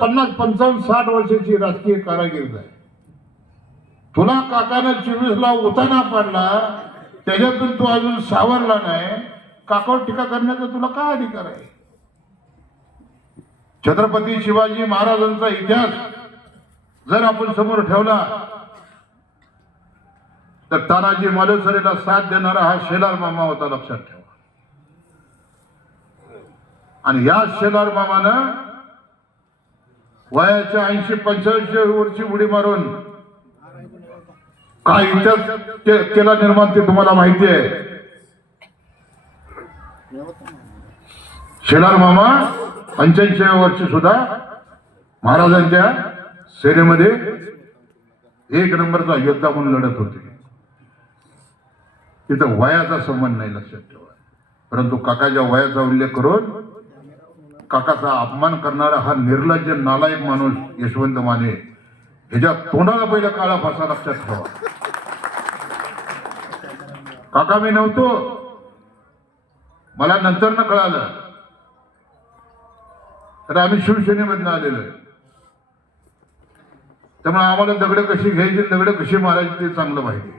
पन्नास पंचावन्न साठ वर्षाची राजकीय कारागीर आहे. तुला काकानं चोवीसला उताना पाडला त्याच्यातून तू अजून सावरला नाही. काकावर टीका करण्याचा तुला काय अधिकार आहे? छत्रपती शिवाजी महाराजांचा इतिहास जर आपण समोर ठेवला तर तानाजी मालुसरेला साथ देणारा हा शेलार मामा होता लक्षात ठेवा. आणि या शेलार मामानं वयाच्या ऐंशी पंच्याऐंशी वर्षी उडी मारून. काय इतर केला निर्माण ते तुम्हाला माहिती आहे. शेलार मामा पंच्याऐंशी वर्षी सुद्धा महाराजांच्या सेनेमध्ये एक नंबरचा योद्धा म्हणून लढत होते. तिथं वयाचा संबंध नाही लक्षात ठेवा. परंतु काकाच्या वयाचा उल्लेख करून काकाचा अपमान करणारा हा निर्लज्ज नालायक माणूस यशवंत माने ह्याच्या तोंडाला पहिला काळा फासा लक्षात ठेवा. काका मी नव्हतो. मला नंतर न कळालं. तर आम्ही शिवसेनेमधनं आलेलो आहे. त्यामुळे आम्हाला दगड कशी घ्यायची दगड कशी मारायची ते चांगलं माहिती.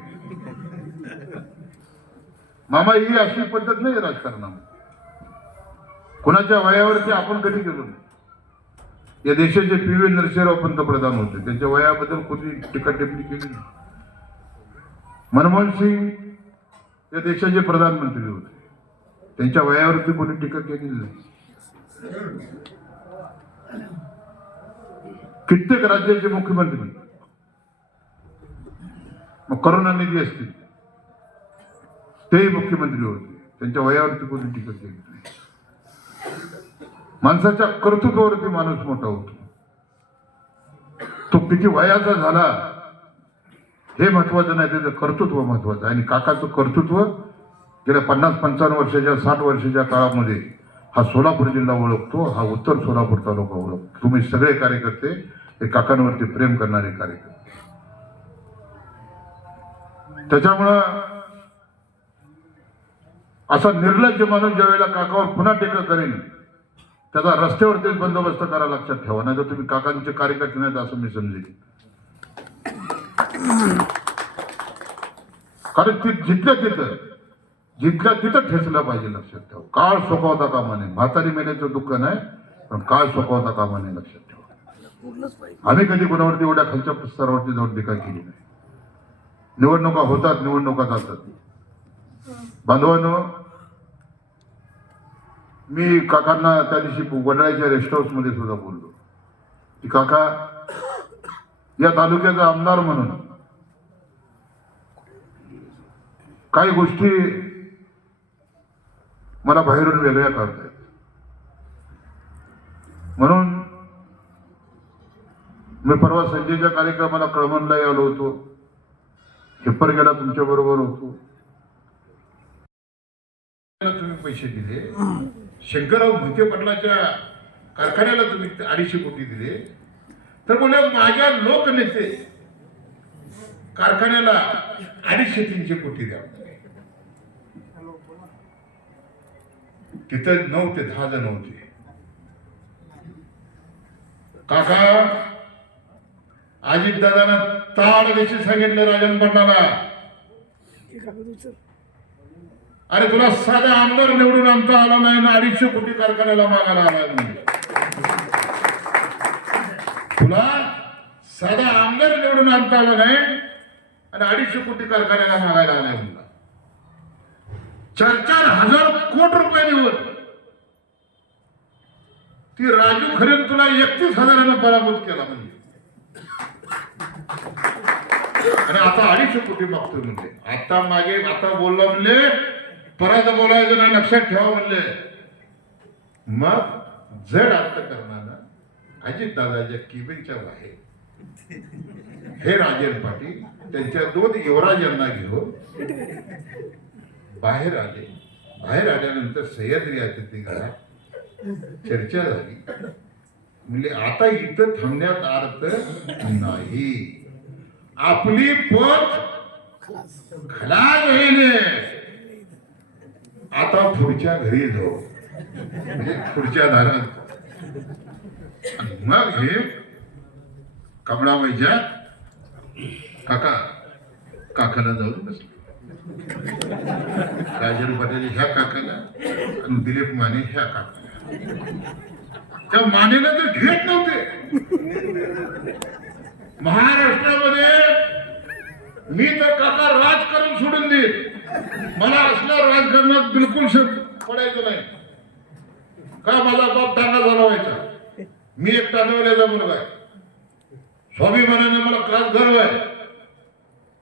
मामा ही अशी पद्धत नाही राजकारणामध्ये. कुणाच्या वयावरती आपण कधी गेलो नाही. या देशाचे पी व्ही नरसिंहराव पंतप्रधान होते. त्यांच्या वयाबद्दल कोणी टीका टिप्पणी केली नाही. मनमोहन सिंग या देशाचे प्रधानमंत्री होते. त्यांच्या वयावरती कोणी टीका केली नाही. कित्येक राज्याचे मुख्यमंत्री. मग करुणानिधी असतील. तेही मुख्यमंत्री होते. त्यांच्या वयावरती कोणी टीका केली नाही. माणसाच्या कर्तृत्वावरती माणूस मोठा होतो. तो किती वयाचा झाला हे महत्वाचं नाही त्याचं कर्तृत्व महत्वाचं आहे. आणि काकाचं कर्तृत्व गेल्या पन्नास पंचावन्न वर्षाच्या साठ वर्षाच्या काळामध्ये हा सोलापूर जिल्हा ओळखतो हा उत्तर सोलापूर तालुका ओळखतो. तुम्ही सगळे कार्यकर्ते हे काकांवरती प्रेम करणारे कार्यकर्ते. त्याच्यामुळं असा निर्लज्ज माणूस ज्यावेळेला काकावर पुन्हा टीका करेन त्याचा रस्त्यावरतीच बंदोबस्त करा लक्षात ठेवा नाही तर तुम्ही काकांचे कार्यकर्ते नाहीत असं मी समजेल कारण ती जिथल्या तिथं जिथल्या तिथं ठेचलं पाहिजे लक्षात ठेवा. काळ सोकवता कामा नये. म्हातारी मेल्याचं दुःख नाही पण काळ सोकवता कामा नये लक्षात ठेवा. आम्ही कधी कोणावरती एवढ्या खालच्या स्तरावरती जाऊन टीका केली नाही. निवडणुका होतात निवडणुका जातात. बांधवांनो मी काकांना त्या दिवशी वडळ्याच्या रेस्ट हाऊसमध्ये सुद्धा बोललो. की काका या तालुक्याचा आमदार म्हणून काही गोष्टी मला बाहेरून वेगळ्या करतायत म्हणून मी परवा संजयच्या कार्यक्रमाला कळमनला आलो होतो. हिप्परगेला तुमच्या बरोबर होतो. तुम्ही पैसे दिले. शंकरराव भुते पाटलाच्या कारखान्याला तुम्ही अडीचशे कोटी दिले. तर बोले माझ्या लोकनेते कारखान्याला अडीचशे तीनशे कोटी द्या. तिथं नऊ ते दहा जण होते. काका अजित दादानं ताड देशी सांगितलं राजन पाटलाला. अरे तुला साधा आमदार निवडून आमचा आला नाही ना अडीचशे कोटी कारखान्याला मागायला आला नाही. तुला साधा आमदार निवडून आमचा आला नाही आणि अडीचशे कोटी कारखान्याला मागायला आलाय म्हणला चार चार हजार कोटी रुपये देऊन. ती राजू खरेन तुला एकतीस हजारानं पराभूत केला म्हणजे. आणि आता अडीचशे कोटी मागतोय म्हणजे. आता मागे आता बोललो म्हणजे परत बोलायचं नाही लक्षात ठेवा म्हणले. मग जड अर्थ करणारा अजित दादाच्या केबिनच्या बाहेर. हे राजन पाटील त्यांच्या दोन युवराजांना घेऊन बाहेर आले. बाहेर आल्यानंतर सह्याद्री अतिथी घरात चर्चा झाली. म्हणजे आता इथं थांबण्यात अर्थ नाही. आपली पत खलास. होईल आता पुढच्या घरी जाऊ. म्हणजे पुढच्या दारात मग हे कमळाबाईच्या काका काकाला जाऊन बसले. राजन पटेल ह्या काकाला आणि दिलीप माने ह्या काकाला. त्या मानेला तर घेत नव्हते. महाराष्ट्रामध्ये मी तर काका राजकारण सोडून देत मला असल्या राजकारणात बिलकुल शक पडायचं नाही. का मला बाप टांगा झाला व्हायचा मी एक टांगवलेला मुलगा आहे. स्वाभिमानाने मला खास गर्व आहे.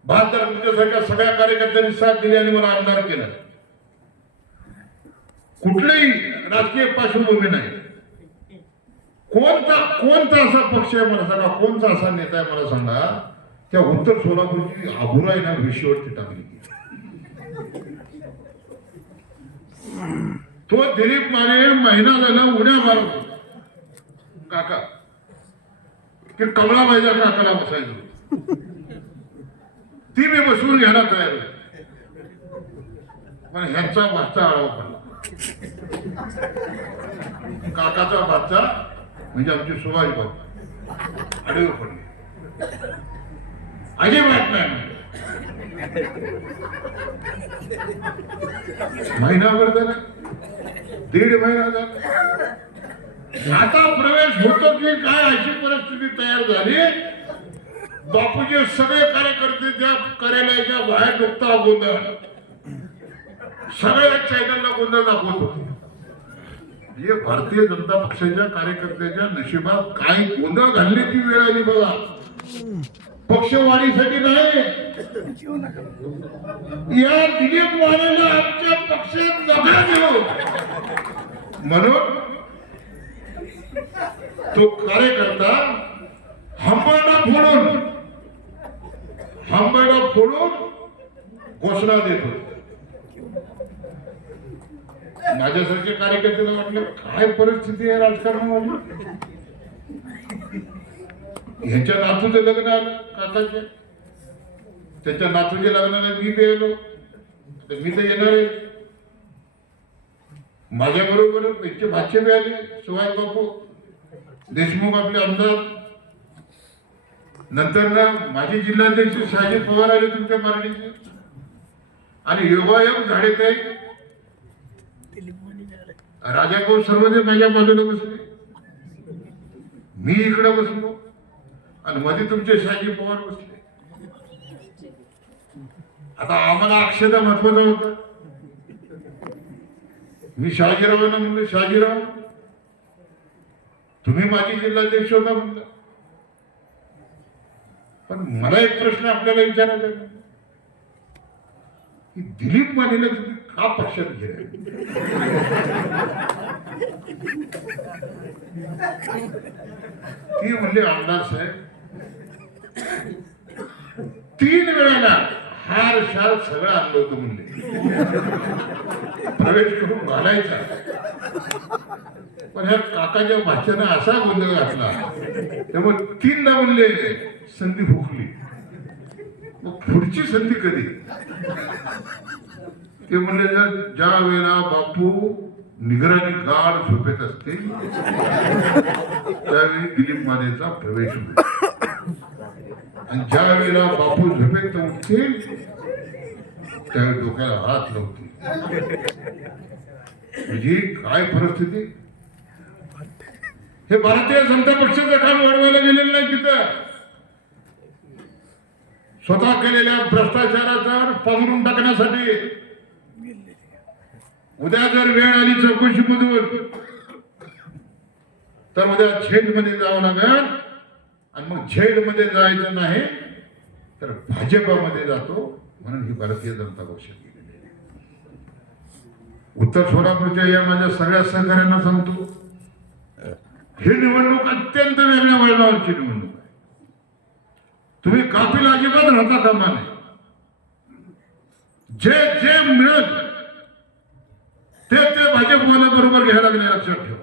बहात्तर तुमच्यासारख्या सगळ्या कार्यकर्त्यांनी साथ दिली आणि मला आमदार केला. कुठलीही राजकीय पार्श्वभूमी नाही. कोणता कोणता असा पक्ष आहे मला सांगा कोणता असा नेता आहे मला सांगा त्या उत्तर सोलापूरची आहे ना विषयवरती टाकली तो दिलीप माने महिना झाला उड्या मारत काका ते कमळा माझ्या काकाला बसायचो ती मी बसवून घ्यायला तयार पण ह्यांचा भातचा आळवा पडला काकाचा भातचा म्हणजे आमचे सुभाष भाऊ आडवे पडले. अजिबात नाही. महिनाभर झाला. दीड महिना झाला. आता प्रवेश होतो की काय अशी परिस्थिती तयार झाली? बापूचे सगळे कार्यकर्ते त्या कार्यालयाच्या बाहेर नुकता गोंधळ सगळ्या चॅनलला गोंधळ दाखवत होते. भारतीय जनता पक्षाच्या कार्यकर्त्याच्या नशिबात काय गोंधळ घालण्याची वेळ आली बघा. पक्षवाढीसाठी नाही. या दिलीप वाणीला आमच्या पक्षात नका देऊ म्हणून तो कार्यकर्ता हंबाडा फोडून हंबाडा फोडून घोषणा देतो माझ्यासारख्या कार्यकर्त्याला वाटलं काय परिस्थिती आहे राजकारणामध्ये? ह्यांच्या नातूचं लग्न आलं काकाच्या त्याच्या नातूच्या लग्नाला मी गेलो. तर मी तर येणार आहे. माझ्या बरोबर त्यांचे भाष्य बी आले सुभाष बापू देशमुख आपले आमदार. नंतर ना माझे जिल्हाध्यक्ष शहाजी पवार आले तुमच्या मारणीचे. आणि योगायोग झाडे ते राजा भाऊ सर्वजण माझ्या बाजूला बसले. मी इकडे बसलो. आणि मध्ये तुमचे शाजी पवार बसले. आता आम्हाला अक्षता महत्वाचं होत. मी शहाजीरावांना म्हणलं शहाजीराव तुम्ही माझी जिल्हाध्यक्ष होता म्हणलं. पण मला एक प्रश्न आपल्याला विचारायचा आहे. की दिलीप मानेला तुम्ही का पक्षात घे ती म्हणले आमदार साहेब तीन वेळेला हार शाल सगळं आणलं होतं म्हणले. प्रवेश करून घालायचा. पण ह्या काकाच्या भाच्यानं असा गोंधळ घातला त्यामुळे तीनदा म्हणले संधी हुकली. मग पुढची संधी कधी? ते म्हणले जर ज्या वेळेला बापू निगराणी गाढ झोपेत असते त्यावेळी दिलीप मानेचा प्रवेश होईल. आणि ज्या वेळेला बापू झोपेत उठतील त्यावेळी डोक्याला हात लावतील म्हणजे काय परिस्थिती? हे भारतीय जनता पक्षाचं काम घडवायला गेलेलं नाही तिथं. स्वतः केलेल्या भ्रष्टाचाराचा पांघरून टाकण्यासाठी. उद्या जर वेळ आली चौकशीमधून तर उद्या झेलमध्ये जावं लागेल. आणि मग झेडमध्ये जायचं नाही तर भाजपामध्ये जातो म्हणून ही भारतीय जनता पक्ष आहे. उत्तर सोलापूरच्या या माझ्या सगळ्या सहकार्यांना सांगतो ही निवडणूक अत्यंत वेगळ्या वळणावरची निवडणूक आहे. तुम्ही कापील अजिबात राहता कामा नाही जे जे मिळत ते ते भाजपवाल्या बरोबर घ्यायला लागले लक्षात ठेवा.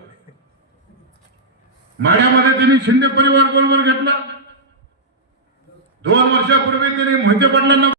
माड्यामध्ये त्यांनी शिंदे परिवार बरोबर घेतला. दोन वर्षापूर्वी त्यांनी मोहिते पाटलांना